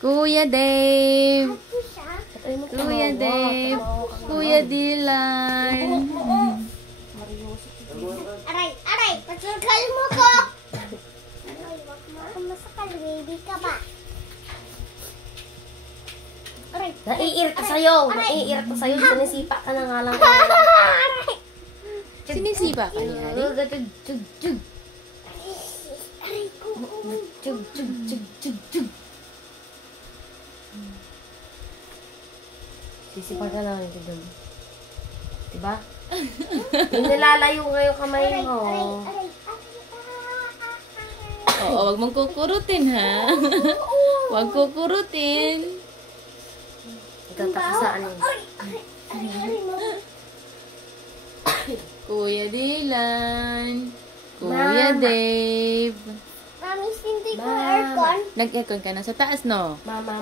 Kuya Dave. Kuya Kuya Dave. Kuya Dylan. Aray, aray, pasakal mo ko. Aray, wag mo ako masakal, baby ka ba? Aray, Naiirita sa'yo. Naiirita sa'yo. Sinisipa ka na nga lang. aray. Sinisipa ka niya. Chug, chug. Aray ko. Chug, chug, chug, chug, chug. Sisipa ka lang ito dun. Diba? Yung nilalayo nga yung kamay mo. Aray, Oo, wag mong kukurutin, ha? Wag kukurutin. Nagtatakasaan mo. aray mo. Kuya Dylan. Kuya Dave. Mami, hindi ko Mama. aircon. Nag-aircon ka na sa taas, no? Mama.